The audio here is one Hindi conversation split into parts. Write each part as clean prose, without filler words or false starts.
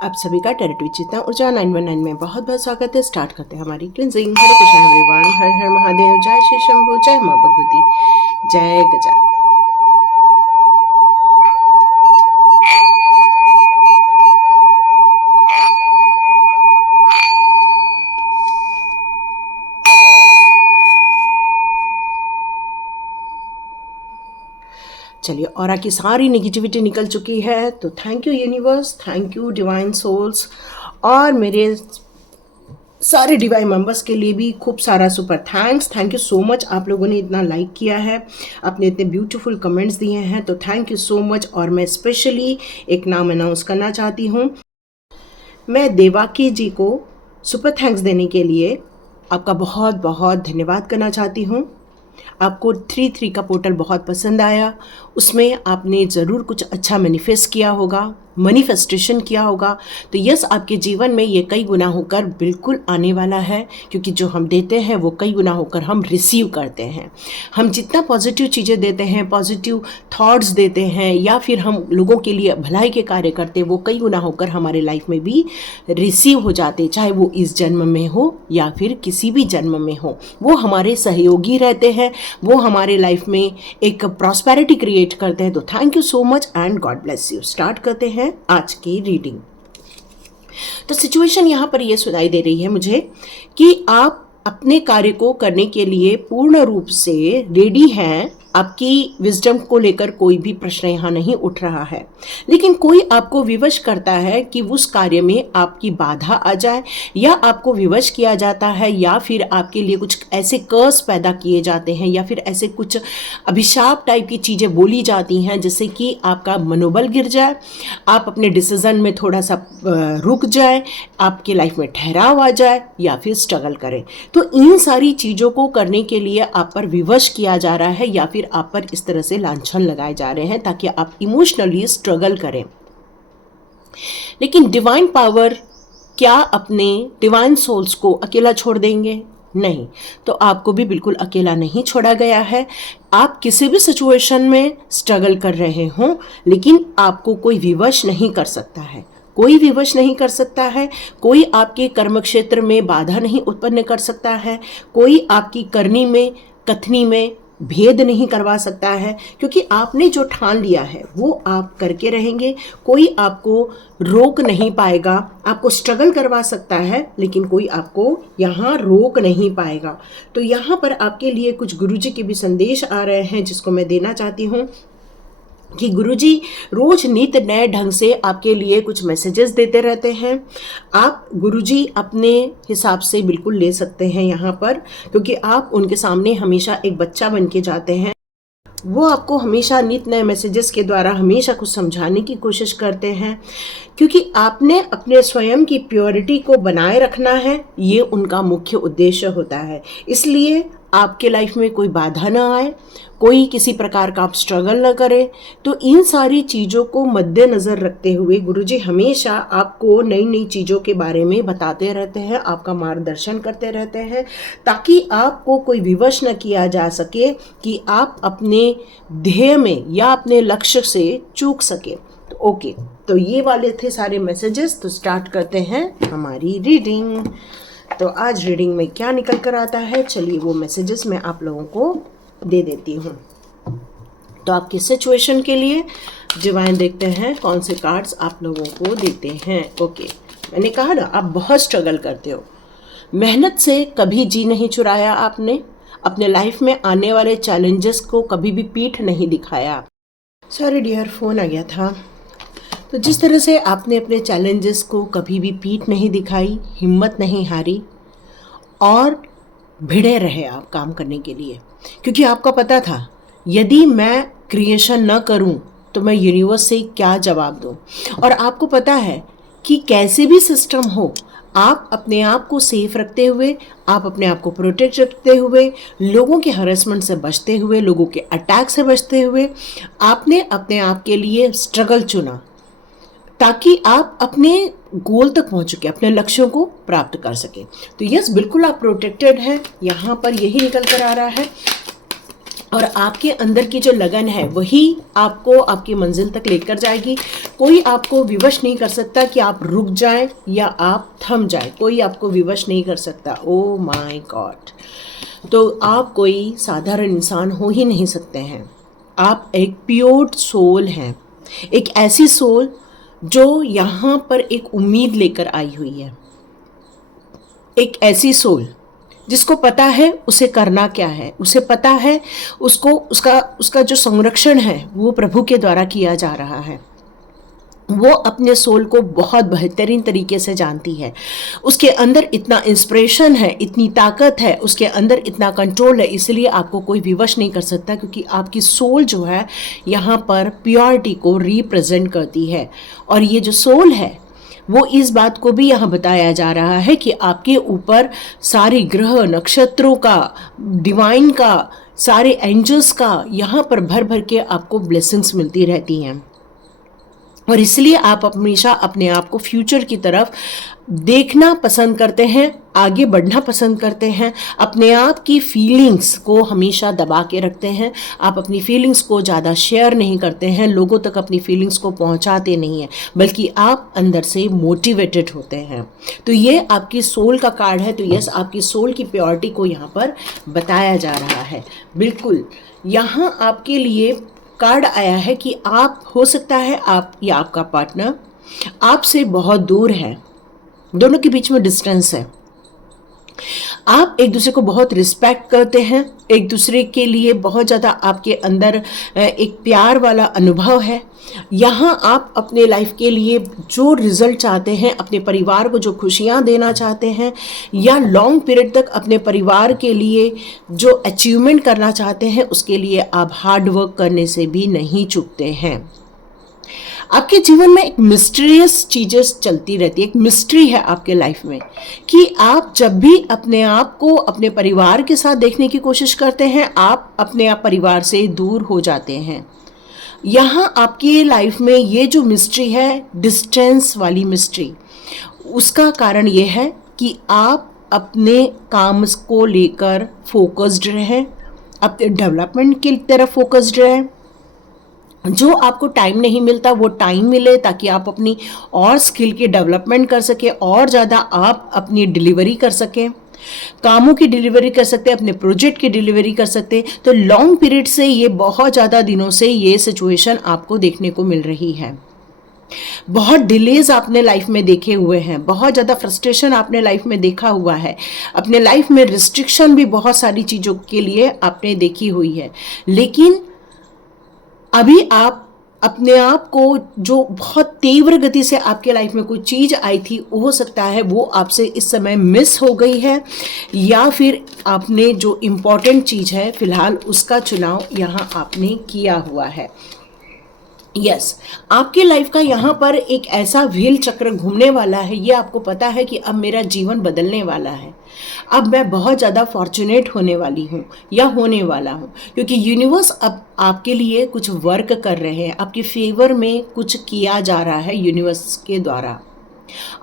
आप सभी का टेरिटरी चेतना ऊर्जा 919 में बहुत बहुत स्वागत है। स्टार्ट करते हैं हमारी क्लिनजिंग। हरे कृष्ण एवरीवन, हर हर महादेव, जय श्री शंभू, जय मां भगवती, जय गजानन। चलिए, ऑरा की सारी नेगेटिविटी निकल चुकी है, तो thank you universe, thank you divine souls, और मेरे सारे डिवाइन मेंबर्स के लिए भी खूब सारा super thanks. Thank you so much, आप लोगों ने इतना लाइक किया है, अपने इतने ब्यूटीफुल कमेंट्स दिए हैं, तो थैंक यू सो मच। और मैं स्पेशली एक नाम अनाउंस करना चाहती हूँ। मैं देवाकी जी को सुपर थैंक्स देने के लिए आपका बहुत बहुत धन्यवाद करना चाहती हूँ। आपको 3-3 का पोर्टल बहुत पसंद आया, उसमें आपने ज़रूर कुछ अच्छा मैनिफेस्ट किया होगा, मैनिफेस्टेशन किया होगा। तो यस, आपके जीवन में ये कई गुना होकर बिल्कुल आने वाला है, क्योंकि जो हम देते हैं वो कई गुना होकर हम रिसीव करते हैं। हम जितना पॉजिटिव चीज़ें देते हैं, पॉजिटिव थॉट्स देते हैं, या फिर हम लोगों के लिए भलाई के कार्य करते हैं, वो कई गुना होकर हमारे लाइफ में भी रिसीव हो जाते, चाहे वो इस जन्म में हो या फिर किसी भी जन्म में हो। वो हमारे सहयोगी रहते हैं, वो हमारे लाइफ में एक प्रॉस्पेरिटी क्रिएट करते हैं। तो thank you so much and God bless you. Start करते हैं आज की रीडिंग। तो सिचुएशन यहाँ पर ये सुनाई दे रही है मुझे कि आप अपने कार्य को करने के लिए पूर्ण रूप से रेडी हैं। आपकी विजडम को लेकर कोई भी प्रश्न यहाँ नहीं उठ रहा है, लेकिन कोई आपको विवश करता है कि उस कार्य में आपकी बाधा आ जाए, या आपको विवश किया जाता है, या फिर आपके लिए कुछ ऐसे कर्स पैदा किए जाते हैं, या फिर ऐसे कुछ अभिशाप टाइप की चीज़ें बोली जाती हैं जिससे कि आपका मनोबल गिर जाए, आप अपने डिसीजन में थोड़ा सा रुक जाए, आपके लाइफ में ठहराव आ जाए, या फिर स्ट्रगल करें। तो इन सारी चीज़ों को करने के लिए आप पर विवश किया जा रहा है, या फिर आप पर इस तरह से लांछन लगाए जा रहे हैं ताकि आप इमोशनली स्ट्रगल करें। लेकिन डिवाइन पावर क्या अपने डिवाइन सोल्स को अकेला छोड़ देंगे? नहीं। तो आपको भी बिल्कुल अकेला नहीं छोड़ा गया है। आप किसी भी सिचुएशन में स्ट्रगल कर रहे हों, लेकिन आपको कोई विवश नहीं कर सकता है, कोई विवश नहीं कर सकता है, कोई आपके कर्म क्षेत्र में बाधा नहीं उत्पन्न कर सकता है, कोई आपकी करनी में कथनी में भेद नहीं करवा सकता है, क्योंकि आपने जो ठान लिया है वो आप करके रहेंगे। कोई आपको रोक नहीं पाएगा। आपको स्ट्रगल करवा सकता है, लेकिन कोई आपको यहाँ रोक नहीं पाएगा। तो यहाँ पर आपके लिए कुछ गुरुजी के भी संदेश आ रहे हैं, जिसको मैं देना चाहती हूँ कि गुरुजी रोज नित नए ढंग से आपके लिए कुछ मैसेजेस देते रहते हैं। आप गुरुजी अपने हिसाब से बिल्कुल ले सकते हैं यहाँ पर, क्योंकि आप उनके सामने हमेशा एक बच्चा बन के जाते हैं। वो आपको हमेशा नित नए मैसेजेस के द्वारा हमेशा कुछ समझाने की कोशिश करते हैं, क्योंकि आपने अपने स्वयं की प्योरिटी को बनाए रखना है, ये उनका मुख्य उद्देश्य होता है। इसलिए आपके लाइफ में कोई बाधा ना आए, कोई किसी प्रकार का आप स्ट्रगल न करें। तो इन सारी चीज़ों को मद्देनज़र रखते हुए गुरुजी हमेशा आपको नई नई चीज़ों के बारे में बताते रहते हैं, आपका मार्गदर्शन करते रहते हैं, ताकि आपको कोई विवश न किया जा सके कि आप अपने ध्येय में या अपने लक्ष्य से चूक सके। तो ओके, तो ये वाले थे सारे मैसेजेस। तो स्टार्ट करते हैं हमारी रीडिंग। तो आज रीडिंग में क्या निकल कर आता है, चलिए वो मैसेजेस मैं आप लोगों को दे देती हूँ। तो आपकी सिचुएशन के लिए डिवाइन देखते हैं कौन से कार्ड्स आप लोगों को देते हैं। ओके, मैंने कहा ना, आप बहुत स्ट्रगल करते हो, मेहनत से कभी जी नहीं चुराया आपने, अपने लाइफ में आने वाले चैलेंजेस को कभी भी पीठ नहीं दिखाया। सॉरी डियर, फ़ोन आ गया था। तो जिस तरह से आपने अपने चैलेंजेस को कभी भी पीठ नहीं दिखाई, हिम्मत नहीं हारी, और भिड़े रहे आप काम करने के लिए, क्योंकि आपको पता था यदि मैं क्रिएशन न करूं तो मैं यूनिवर्स से क्या जवाब दूं। और आपको पता है कि कैसे भी सिस्टम हो, आप अपने आप को सेफ रखते हुए, आप अपने आप को प्रोटेक्ट रखते हुए, लोगों के हरेसमेंट से बचते हुए, लोगों के अटैक से बचते हुए, आपने अपने आप के लिए स्ट्रगल चुना ताकि आप अपने गोल तक पहुंच सके, अपने लक्ष्यों को प्राप्त कर सके। तो यस, बिल्कुल आप प्रोटेक्टेड हैं, यहाँ पर यही निकल कर आ रहा है। और आपके अंदर की जो लगन है वही आपको आपकी मंजिल तक लेकर जाएगी। कोई आपको विवश नहीं कर सकता कि आप रुक जाएं या आप थम जाएं, कोई आपको विवश नहीं कर सकता। Oh my God. तो आप कोई साधारण इंसान हो ही नहीं सकते हैं। आप एक प्योर सोल हैं, एक ऐसी सोल जो यहाँ पर एक उम्मीद लेकर आई हुई है, एक ऐसी सोल जिसको पता है उसे करना क्या है, उसे पता है उसको उसका जो संरक्षण है वो प्रभु के द्वारा किया जा रहा है। वो अपने सोल को बहुत बेहतरीन तरीके से जानती है। उसके अंदर इतना इंस्पिरेशन है, इतनी ताकत है, उसके अंदर इतना कंट्रोल है, इसलिए आपको कोई विवश नहीं कर सकता, क्योंकि आपकी सोल जो है यहाँ पर प्योरिटी को रिप्रेजेंट करती है। और ये जो सोल है वो इस बात को भी यहाँ बताया जा रहा है कि आपके ऊपर सारे ग्रह नक्षत्रों का, डिवाइन का, सारे एंजल्स का यहाँ पर भर भर के आपको ब्लेसिंग्स मिलती रहती हैं। और इसलिए आप हमेशा अपने आप को फ्यूचर की तरफ देखना पसंद करते हैं, आगे बढ़ना पसंद करते हैं, अपने आप की फीलिंग्स को हमेशा दबा के रखते हैं। आप अपनी फीलिंग्स को ज़्यादा शेयर नहीं करते हैं, लोगों तक अपनी फीलिंग्स को पहुंचाते नहीं हैं, बल्कि आप अंदर से मोटिवेटेड होते हैं। तो ये आपकी सोल का कार्ड है। तो यस, आपकी सोल की प्योरिटी को यहाँ पर बताया जा रहा है। बिल्कुल यहाँ आपके लिए कार्ड आया है कि आप, हो सकता है आप या आपका पार्टनर आपसे बहुत दूर है, दोनों के बीच में डिस्टेंस है। आप एक दूसरे को बहुत रिस्पेक्ट करते हैं, एक दूसरे के लिए बहुत ज़्यादा आपके अंदर एक प्यार वाला अनुभव है। यहाँ आप अपने लाइफ के लिए जो रिजल्ट चाहते हैं, अपने परिवार को जो खुशियाँ देना चाहते हैं, या लॉन्ग पीरियड तक अपने परिवार के लिए जो अचीवमेंट करना चाहते हैं, उसके लिए आप हार्ड वर्क करने से भी नहीं चूकते हैं। आपके जीवन में एक मिस्टीरियस चीज़ें चलती रहती है, एक मिस्ट्री है आपके लाइफ में, कि आप जब भी अपने आप को अपने परिवार के साथ देखने की कोशिश करते हैं, आप अपने आप परिवार से दूर हो जाते हैं। यहाँ आपकी लाइफ में ये जो मिस्ट्री है, डिस्टेंस वाली मिस्ट्री, उसका कारण ये है कि आप अपने काम को लेकर फोकस्ड रहें, अपने डेवलपमेंट की तरफ फोकस्ड रहें। जो आपको टाइम नहीं मिलता वो टाइम मिले, ताकि आप अपनी और स्किल की डेवलपमेंट कर सके, और ज़्यादा आप अपनी डिलीवरी कर सकें, कामों की डिलीवरी कर सकते हैं, अपने प्रोजेक्ट की डिलीवरी कर सकते हैं। तो लॉन्ग पीरियड से, ये बहुत ज़्यादा दिनों से ये सिचुएशन आपको देखने को मिल रही है। बहुत डिलेज आपने लाइफ में देखे हुए हैं, बहुत ज़्यादा फ्रस्ट्रेशन आपने लाइफ में देखा हुआ है, अपने लाइफ में रिस्ट्रिक्शन भी बहुत सारी चीज़ों के लिए आपने देखी हुई है। लेकिन अभी आप अपने आप को, जो बहुत तीव्र गति से आपके लाइफ में कोई चीज़ आई थी, हो सकता है वो आपसे इस समय मिस हो गई है, या फिर आपने जो इम्पोर्टेंट चीज़ है फिलहाल उसका चुनाव यहाँ आपने किया हुआ है। यस, आपके लाइफ का यहाँ पर एक ऐसा व्हील चक्र घूमने वाला है। ये आपको पता है कि अब मेरा जीवन बदलने वाला है, अब मैं बहुत ज़्यादा फॉर्चुनेट होने वाली हूँ या होने वाला हूँ, क्योंकि यूनिवर्स अब आपके लिए कुछ वर्क कर रहे हैं, आपके फेवर में कुछ किया जा रहा है यूनिवर्स के द्वारा।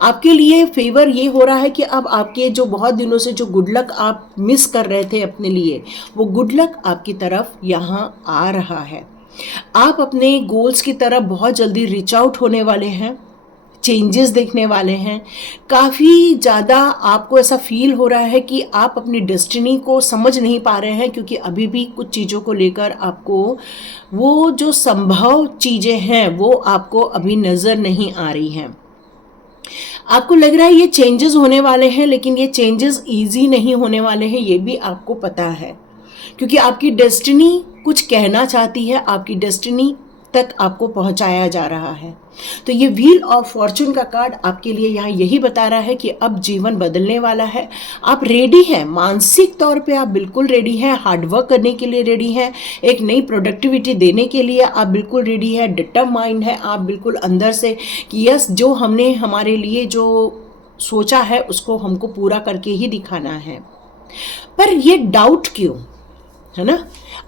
आपके लिए फेवर ये हो रहा है कि अब आपके जो बहुत दिनों से जो गुड लक आप मिस कर रहे थे अपने लिए, वो गुड लक आपकी तरफ यहाँ आ रहा है। आप अपने गोल्स की तरफ बहुत जल्दी रीच आउट होने वाले हैं, चेंजेस देखने वाले हैं। काफ़ी ज़्यादा आपको ऐसा फील हो रहा है कि आप अपनी डेस्टिनी को समझ नहीं पा रहे हैं, क्योंकि अभी भी कुछ चीज़ों को लेकर आपको वो जो संभव चीज़ें हैं वो आपको अभी नज़र नहीं आ रही हैं। आपको लग रहा है ये चेंजेस होने वाले हैं, लेकिन ये चेंजेस ईजी नहीं होने वाले हैं, ये भी आपको पता है, क्योंकि आपकी डेस्टिनी कुछ कहना चाहती है, आपकी डेस्टिनी तक आपको पहुंचाया जा रहा है। तो ये व्हील ऑफ फॉर्चून का कार्ड आपके लिए यहाँ यही बता रहा है कि अब जीवन बदलने वाला है। आप रेडी हैं, मानसिक तौर पे आप बिल्कुल रेडी हैं, हार्डवर्क करने के लिए रेडी हैं, एक नई प्रोडक्टिविटी देने के लिए आप बिल्कुल रेडी है, डिटरमाइंड है आप बिल्कुल अंदर से कि यस, जो हमने हमारे लिए जो सोचा है उसको हमको पूरा करके ही दिखाना है। पर ये डाउट क्यों है ना,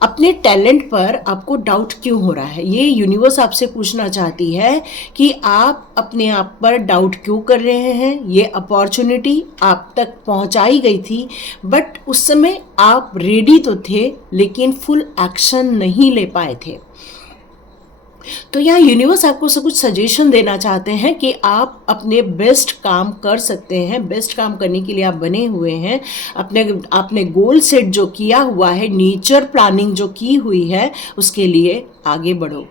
अपने टैलेंट पर आपको डाउट क्यों हो रहा है? ये यूनिवर्स आपसे पूछना चाहती है कि आप अपने आप पर डाउट क्यों कर रहे हैं। ये अपॉर्चुनिटी आप तक पहुंचाई गई थी, बट उस समय आप रेडी तो थे, लेकिन फुल एक्शन नहीं ले पाए थे। तो यहाँ यूनिवर्स आपको सब कुछ सजेशन देना चाहते हैं कि आप अपने बेस्ट काम कर सकते हैं, बेस्ट काम करने के लिए आप बने हुए हैं। आपने गोल सेट जो किया हुआ है, नेचर प्लानिंग जो की हुई है, उसके लिए आगे बढ़ो।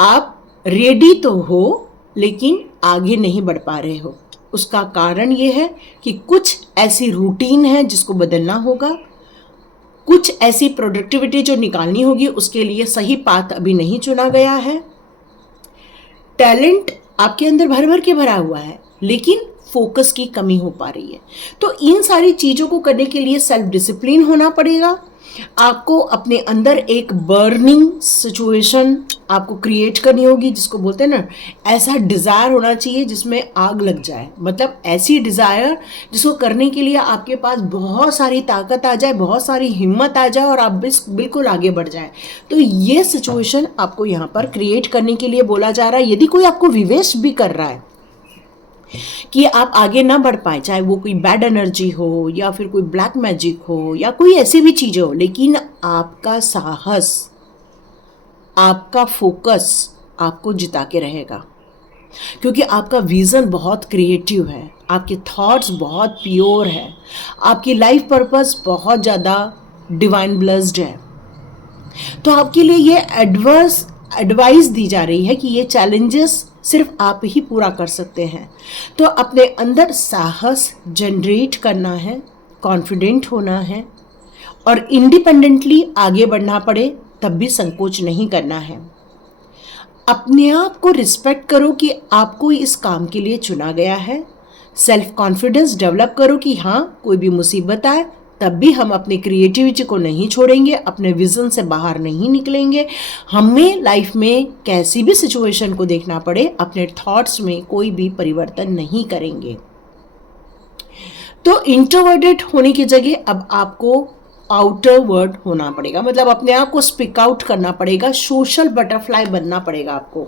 आप रेडी तो हो लेकिन आगे नहीं बढ़ पा रहे हो। उसका कारण ये है कि कुछ ऐसी रूटीन है जिसको बदलना होगा, कुछ ऐसी प्रोडक्टिविटी जो निकालनी होगी, उसके लिए सही पाथ अभी नहीं चुना गया है। टैलेंट आपके अंदर भर भर के भरा हुआ है लेकिन फोकस की कमी हो पा रही है। तो इन सारी चीज़ों को करने के लिए सेल्फ डिसिप्लिन होना पड़ेगा। आपको अपने अंदर एक बर्निंग सिचुएशन आपको क्रिएट करनी होगी, जिसको बोलते हैं ना, ऐसा डिज़ायर होना चाहिए जिसमें आग लग जाए। मतलब ऐसी डिज़ायर जिसको करने के लिए आपके पास बहुत सारी ताकत आ जाए, बहुत सारी हिम्मत आ जाए और आप बिल्कुल आगे बढ़ जाए। तो ये सिचुएशन आपको यहाँ पर क्रिएट करने के लिए बोला जा रहा है। यदि कोई आपको विवेश भी कर रहा है कि आप आगे ना बढ़ पाए, चाहे वो कोई बैड एनर्जी हो या फिर कोई ब्लैक मैजिक हो या कोई ऐसी भी चीज़ें हो, लेकिन आपका साहस, आपका फोकस आपको जिता के रहेगा, क्योंकि आपका विज़न बहुत क्रिएटिव है, आपके थॉट्स बहुत प्योर है, आपकी लाइफ पर्पस बहुत ज़्यादा डिवाइन ब्लेस्ड है। तो आपके लिए ये एडवाइस दी जा रही है कि ये चैलेंजेस सिर्फ आप ही पूरा कर सकते हैं। तो अपने अंदर साहस जनरेट करना है, कॉन्फिडेंट होना है और इंडिपेंडेंटली आगे बढ़ना पड़े तब भी संकोच नहीं करना है। अपने आप को रिस्पेक्ट करो कि आपको इस काम के लिए चुना गया है। सेल्फ कॉन्फिडेंस डेवलप करो कि हाँ, कोई भी मुसीबत आए तब भी हम अपनी क्रिएटिविटी को नहीं छोड़ेंगे, अपने विजन से बाहर नहीं निकलेंगे। हमें लाइफ में कैसी भी सिचुएशन को देखना पड़े, अपने थॉट्स में कोई भी परिवर्तन नहीं करेंगे। तो इंट्रोवर्टेड होने की जगह अब आपको आउटर वर्ड होना पड़ेगा, मतलब अपने आप को स्पीक आउट करना पड़ेगा, सोशल बटरफ्लाई बनना पड़ेगा आपको।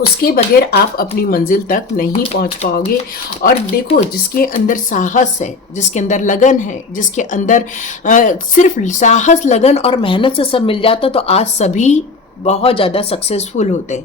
उसके बगैर आप अपनी मंजिल तक नहीं पहुंच पाओगे। और देखो, जिसके अंदर साहस है, जिसके अंदर लगन है, जिसके अंदर सिर्फ साहस, लगन और मेहनत से सब मिल जाता तो आज सभी बहुत ज़्यादा सक्सेसफुल होते।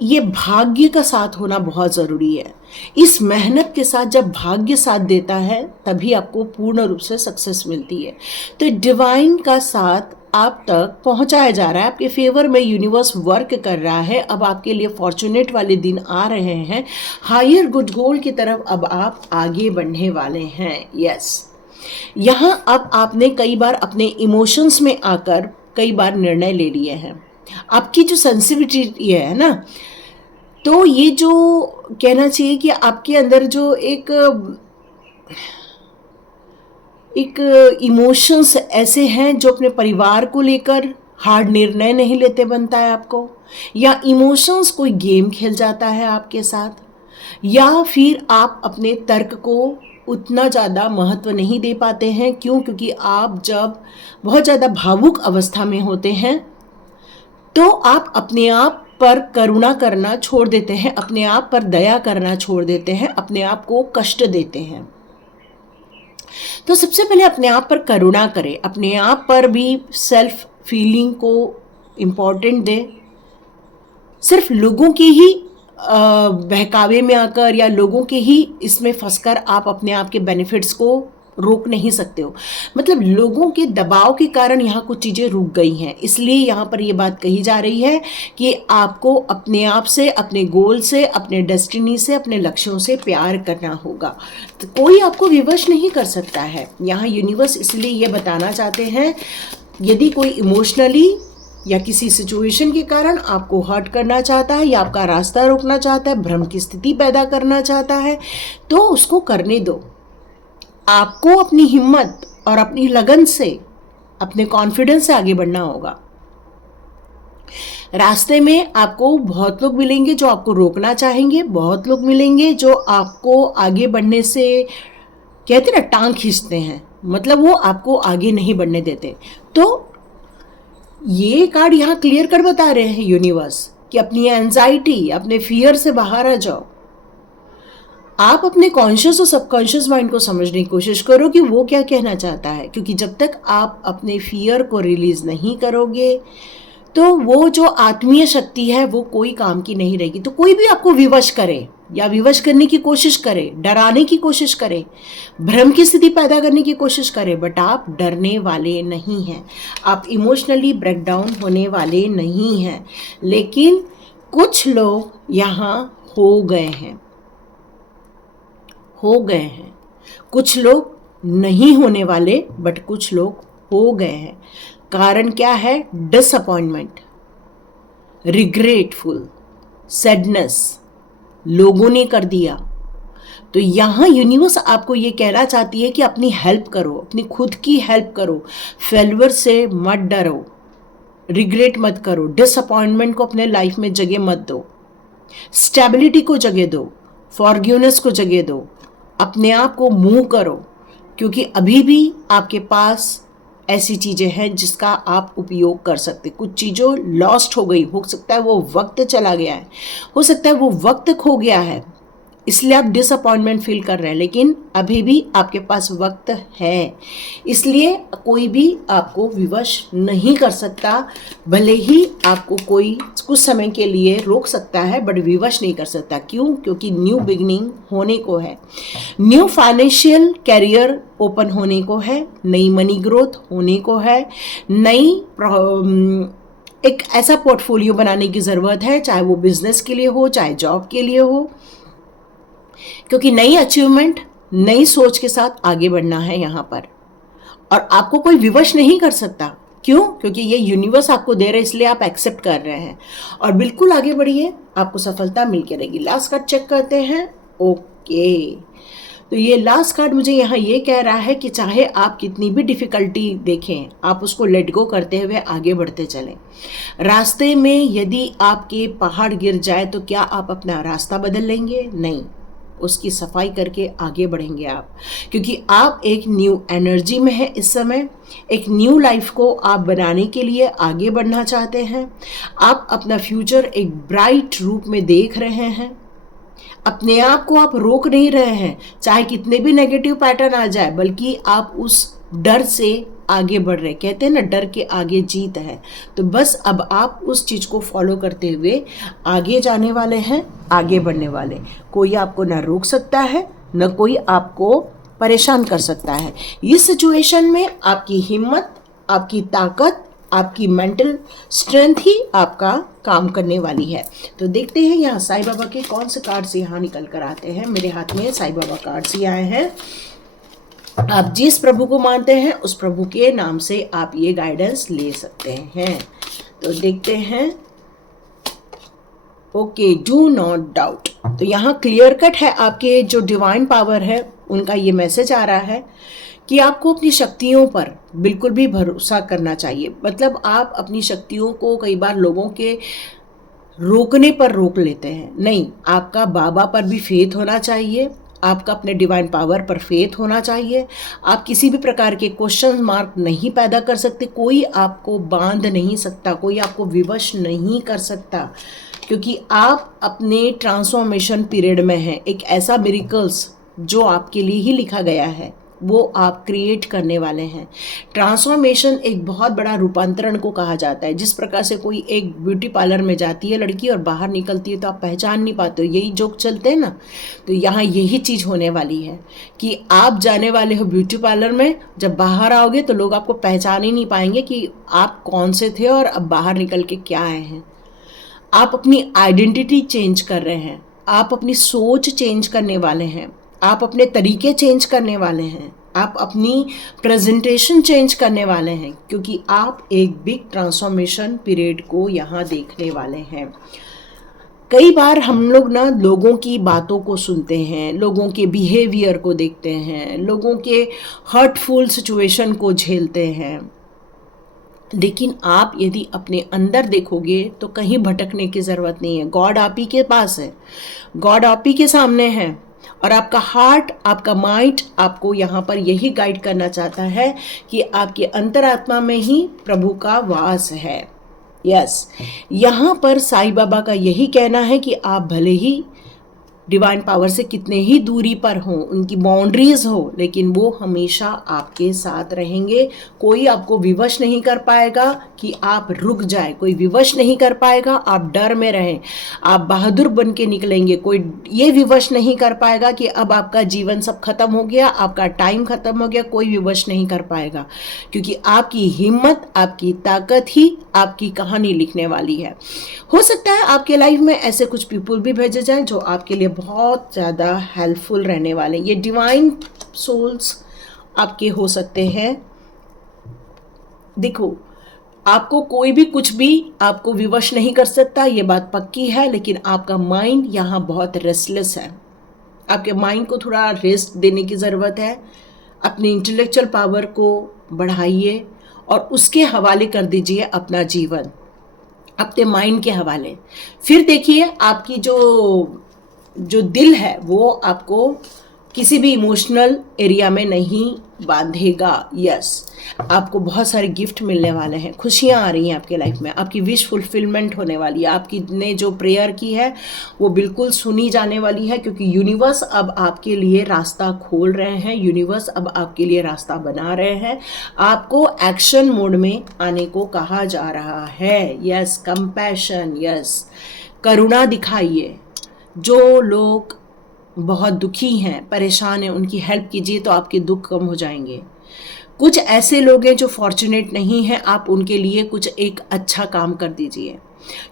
ये भाग्य का साथ होना बहुत ज़रूरी है। इस मेहनत के साथ जब भाग्य साथ देता है तभी आपको पूर्ण रूप से सक्सेस मिलती है। तो डिवाइन का साथ आप तक पहुंचाया जा रहा है, आपके फेवर में यूनिवर्स वर्क कर रहा है। अब आपके लिए फॉर्चुनेट वाले दिन आ रहे हैं, हायर गुड गोल की तरफ अब आप आगे बढ़ने वाले हैं। यस, यहाँ अब आपने कई बार अपने इमोशंस में आकर कई बार निर्णय ले लिए हैं। आपकी जो सेंसिटिविटी है ना, तो ये जो कहना चाहिए कि आपके अंदर जो एक इमोशंस ऐसे हैं जो अपने परिवार को लेकर हार्ड निर्णय नहीं लेते बनता है आपको, या इमोशंस कोई गेम खेल जाता है आपके साथ, या फिर आप अपने तर्क को उतना ज़्यादा महत्व नहीं दे पाते हैं। क्यों? क्योंकि आप जब बहुत ज़्यादा भावुक अवस्था में होते हैं तो आप अपने आप पर करुणा करना छोड़ देते हैं, अपने आप पर दया करना छोड़ देते हैं, अपने आप को कष्ट देते हैं। तो सबसे पहले अपने आप पर करुणा करें, अपने आप पर भी सेल्फ फीलिंग को इम्पोर्टेंट दें। सिर्फ लोगों के ही बहकावे में आकर या लोगों के ही इसमें फंसकर आप अपने आप के बेनिफिट्स को रोक नहीं सकते हो। मतलब लोगों के दबाव के कारण यहाँ कुछ चीज़ें रुक गई हैं, इसलिए यहाँ पर ये बात कही जा रही है कि आपको अपने आप से, अपने गोल से, अपने डेस्टिनी से, अपने लक्ष्यों से प्यार करना होगा। तो कोई आपको विवश नहीं कर सकता है। यहाँ यूनिवर्स इसलिए ये बताना चाहते हैं, यदि कोई इमोशनली या किसी सिचुएशन के कारण आपको हर्ट करना चाहता है या आपका रास्ता रोकना चाहता है, भ्रम की स्थिति पैदा करना चाहता है, तो उसको करने दो। आपको अपनी हिम्मत और अपनी लगन से, अपने कॉन्फिडेंस से आगे बढ़ना होगा। रास्ते में आपको बहुत लोग मिलेंगे जो आपको रोकना चाहेंगे, बहुत लोग मिलेंगे जो आपको आगे बढ़ने से, कहते ना, टांग खींचते हैं, मतलब वो आपको आगे नहीं बढ़ने देते। तो ये कार्ड यहाँ क्लियर कर बता रहे हैं यूनिवर्स कि अपनी एंजाइटी, अपने फियर से बाहर आ जाओ। आप अपने कॉन्शियस और सबकॉन्शियस माइंड को समझने की कोशिश करो कि वो क्या कहना चाहता है, क्योंकि जब तक आप अपने फियर को रिलीज नहीं करोगे तो वो जो आत्मीय शक्ति है वो कोई काम की नहीं रहेगी। तो कोई भी आपको विवश करे या विवश करने की कोशिश करे, डराने की कोशिश करे, भ्रम की स्थिति पैदा करने की कोशिश करे, बट आप डरने वाले नहीं हैं, आप इमोशनली ब्रेकडाउन होने वाले नहीं हैं। लेकिन कुछ लोग यहाँ हो गए हैं, कुछ लोग नहीं होने वाले, बट कुछ लोग हो गए हैं। कारण क्या है? डिसअपॉइंटमेंट, रिग्रेटफुल, सैडनेस, लोगों ने कर दिया। तो यहाँ यूनिवर्स आपको ये कहना चाहती है कि अपनी हेल्प करो, अपनी खुद की हेल्प करो, फेल्यूर से मत डरो, रिग्रेट मत करो, डिसअपॉइंटमेंट को अपने लाइफ में जगह मत दो, स्टेबिलिटी को जगह दो, फॉरगिवनेस को जगह दो, अपने आप को मूव करो, क्योंकि अभी भी आपके पास ऐसी चीज़ें हैं जिसका आप उपयोग कर सकते। कुछ चीज़ों लॉस्ट हो गई, हो सकता है वो वक्त चला गया है, हो सकता है वो वक्त खो गया है, इसलिए आप डिसअपॉइंटमेंट फील कर रहे हैं, लेकिन अभी भी आपके पास वक्त है। इसलिए कोई भी आपको विवश नहीं कर सकता, भले ही आपको कोई कुछ समय के लिए रोक सकता है, बट विवश नहीं कर सकता। क्यों? क्योंकि न्यू बिगनिंग होने को है, न्यू फाइनेंशियल कैरियर ओपन होने को है, नई मनी ग्रोथ होने को है, नई एक ऐसा पोर्टफोलियो बनाने की ज़रूरत है, चाहे वो बिजनेस के लिए हो, चाहे जॉब के लिए हो, क्योंकि नई अचीवमेंट, नई सोच के साथ आगे बढ़ना है यहाँ पर। और आपको कोई विवश नहीं कर सकता। क्यों? क्योंकि ये यूनिवर्स आपको दे रहा है, इसलिए आप एक्सेप्ट कर रहे हैं और बिल्कुल आगे बढ़िए, आपको सफलता मिल के रहेगी। लास्ट कार्ड चेक करते हैं। ओके, तो ये लास्ट कार्ड मुझे यहाँ ये कह रहा है कि चाहे आप कितनी भी डिफ़िकल्टी देखें, आप उसको लेट गो करते हुए आगे बढ़ते चलें। रास्ते में यदि आपके पहाड़ गिर जाए तो क्या आप अपना रास्ता बदल लेंगे? नहीं, उसकी सफाई करके आगे बढ़ेंगे आप, क्योंकि आप एक न्यू एनर्जी में हैं इस समय। एक न्यू लाइफ को आप बनाने के लिए आगे बढ़ना चाहते हैं। आप अपना फ्यूचर एक ब्राइट रूप में देख रहे हैं। अपने आप को आप रोक नहीं रहे हैं, चाहे कितने भी नेगेटिव पैटर्न आ जाए, बल्कि आप उस डर से आगे बढ़ रहे। कहते हैं ना, डर के आगे जीत है। तो बस अब आप उस चीज़ को फॉलो करते हुए आगे जाने वाले हैं, आगे बढ़ने वाले। कोई आपको ना रोक सकता है, न कोई आपको परेशान कर सकता है। इस सिचुएशन में आपकी हिम्मत, आपकी ताकत, आपकी मेंटल स्ट्रेंथ ही आपका काम करने वाली है। तो देखते हैं यहाँ साईं बाबा के कौन से कार्ड्स यहाँ निकल कर आते हैं। मेरे हाथ में साईं बाबा कार्ड्स ही आए हैं। आप जिस प्रभु को मानते हैं उस प्रभु के नाम से आप ये गाइडेंस ले सकते हैं। तो देखते हैं। Okay, do not doubt. तो यहाँ क्लियर कट है, आपके जो डिवाइन पावर है उनका ये मैसेज आ रहा है कि आपको अपनी शक्तियों पर बिल्कुल भी भरोसा करना चाहिए। मतलब आप अपनी शक्तियों को कई बार लोगों के रोकने पर रोक लेते हैं। नहीं, आपका बाबा पर भी फेथ होना चाहिए, आपका अपने डिवाइन पावर पर फेथ होना चाहिए। आप किसी भी प्रकार के क्वेश्चन मार्क नहीं पैदा कर सकते। कोई आपको बांध नहीं सकता, कोई आपको विवश नहीं कर सकता, क्योंकि आप अपने ट्रांसफॉर्मेशन पीरियड में हैं। एक ऐसा मिरेकल्स जो आपके लिए ही लिखा गया है वो आप क्रिएट करने वाले हैं। ट्रांसफॉर्मेशन एक बहुत बड़ा रूपांतरण को कहा जाता है। जिस प्रकार से कोई एक ब्यूटी पार्लर में जाती है लड़की और बाहर निकलती है तो आप पहचान नहीं पाते हो, यही जोक चलते हैं ना। तो यहाँ यही चीज़ होने वाली है कि आप जाने वाले हो ब्यूटी पार्लर में, जब बाहर आओगे तो लोग आपको पहचान ही नहीं पाएंगे कि आप कौन से थे और अब बाहर निकल के क्या आए हैं। आप अपनी आइडेंटिटी चेंज कर रहे हैं, आप अपनी सोच चेंज करने वाले हैं, आप अपने तरीके चेंज करने वाले हैं, आप अपनी प्रेजेंटेशन चेंज करने वाले हैं, क्योंकि आप एक बिग ट्रांसफॉर्मेशन पीरियड को यहाँ देखने वाले हैं। कई बार हम लोग ना लोगों की बातों को सुनते हैं, लोगों के बिहेवियर को देखते हैं, लोगों के हर्टफुल सिचुएशन को झेलते हैं, लेकिन आप यदि अपने अंदर देखोगे तो कहीं भटकने की ज़रूरत नहीं है। गॉड आप ही के पास है, गॉड आप ही के सामने है, और आपका हार्ट, आपका माइंड आपको यहाँ पर यही गाइड करना चाहता है कि आपके अंतरात्मा में ही प्रभु का वास है। यस, यहाँ पर साईं बाबा का यही कहना है कि आप भले ही डिवाइन पावर से कितने ही दूरी पर हों, उनकी बाउंड्रीज हो, लेकिन वो हमेशा आपके साथ रहेंगे। कोई आपको विवश नहीं कर पाएगा कि आप रुक जाए, कोई विवश नहीं कर पाएगा आप डर में रहें, आप बहादुर बन के निकलेंगे। कोई ये विवश नहीं कर पाएगा कि अब आपका जीवन सब खत्म हो गया, आपका टाइम खत्म हो गया, कोई विवश नहीं कर पाएगा, क्योंकि आपकी हिम्मत, आपकी ताकत ही आपकी कहानी लिखने वाली है। हो सकता है आपके लाइफ में ऐसे कुछ पीपल भी भेजे जाएं जो आपके लिए बहुत ज़्यादा हेल्पफुल रहने वाले हैं। ये डिवाइन सोल्स आपके हो सकते हैं। देखो, आपको कोई भी कुछ भी आपको विवश नहीं कर सकता, ये बात पक्की है, लेकिन आपका माइंड यहाँ बहुत रेस्टलेस है। आपके माइंड को थोड़ा रेस्ट देने की ज़रूरत है। अपनी इंटेलेक्चुअल पावर को बढ़ाइए और उसके हवाले कर दीजिए अपना जीवन, अपने माइंड के हवाले। फिर देखिए आपकी जो दिल है वो आपको किसी भी इमोशनल एरिया में नहीं बांधेगा। यस, आपको बहुत सारे गिफ्ट मिलने वाले हैं, खुशियाँ आ रही हैं आपके लाइफ में, आपकी विश फुलफिलमेंट होने वाली है। आपकी ने जो प्रेयर की है वो बिल्कुल सुनी जाने वाली है, क्योंकि यूनिवर्स अब आपके लिए रास्ता खोल रहे हैं, यूनिवर्स अब आपके लिए रास्ता बना रहे हैं। आपको एक्शन मोड में आने को कहा जा रहा है। यस, कंपैशन, यस, करुणा दिखाइए। जो लोग बहुत दुखी हैं, परेशान हैं, उनकी हेल्प कीजिए तो आपके दुख कम हो जाएंगे। कुछ ऐसे लोग हैं जो फॉर्चुनेट नहीं हैं, आप उनके लिए कुछ एक अच्छा काम कर दीजिए,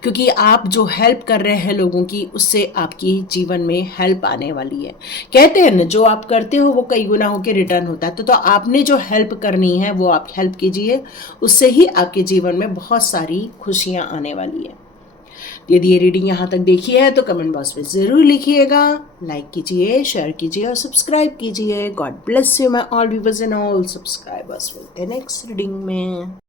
क्योंकि आप जो हेल्प कर रहे हैं लोगों की, उससे आपकी जीवन में हेल्प आने वाली है। कहते हैं ना, जो आप करते हो वो कई गुना होकर रिटर्न होता है। तो आपने जो हेल्प करनी है वो आप हेल्प कीजिए, उससे ही आपके जीवन में बहुत सारी खुशियाँ आने वाली है। यदि ये रीडिंग यहाँ तक देखी है तो कमेंट बॉक्स में ज़रूर लिखिएगा, लाइक कीजिए, शेयर कीजिए और सब्सक्राइब कीजिए। God bless you my all viewers and all subscribers. मिलते हैं नेक्स्ट रीडिंग में।